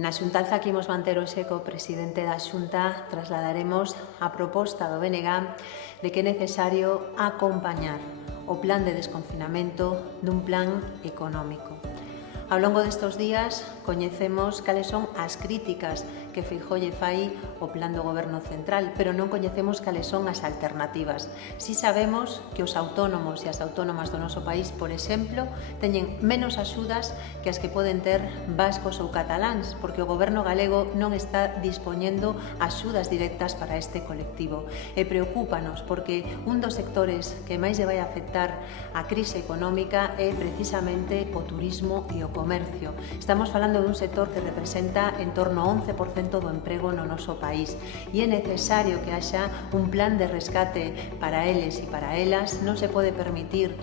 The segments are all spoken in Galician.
Na xuntanza que imos manter hoxe co presidente da Xunta trasladaremos a proposta do BNG de que é necesario acompañar o plan de desconfinamento dun plan económico. Ao longo destes días coñecemos cales son as críticas que Feijóo lle fai ao plan do Goberno Central, pero non coñecemos cales son as alternativas. Si sabemos que os autónomos e as autónomas do noso país, por exemplo, teñen menos axudas que as que poden ter vascos ou cataláns, porque o Goberno galego non está dispoñendo axudas directas para este colectivo. E preocúpanos porque un dos sectores que máis lle vai afectar a crise económica é precisamente o turismo e o comercio. Estamos falando dun sector que representa en torno ao 11% do emprego no noso país e é necesario que haxa un plan de rescate para eles e para elas. Non se pode permitir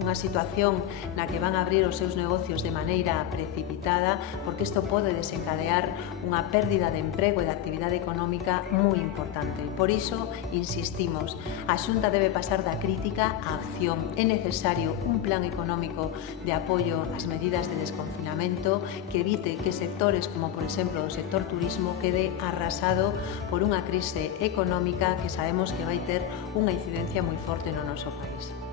unha situación na que van a abrir os seus negocios de maneira precipitada, porque isto pode desencadear unha pérdida de emprego e de actividade económica moi importante. Por iso, insistimos, a Xunta debe pasar da crítica á acción. É necesario un plan económico de apoio ás medidas de desconfinamento que evite que sectores como, por exemplo, o sector turismo quede arrasado por unha crise económica que sabemos que vai ter unha incidencia moi forte no noso país.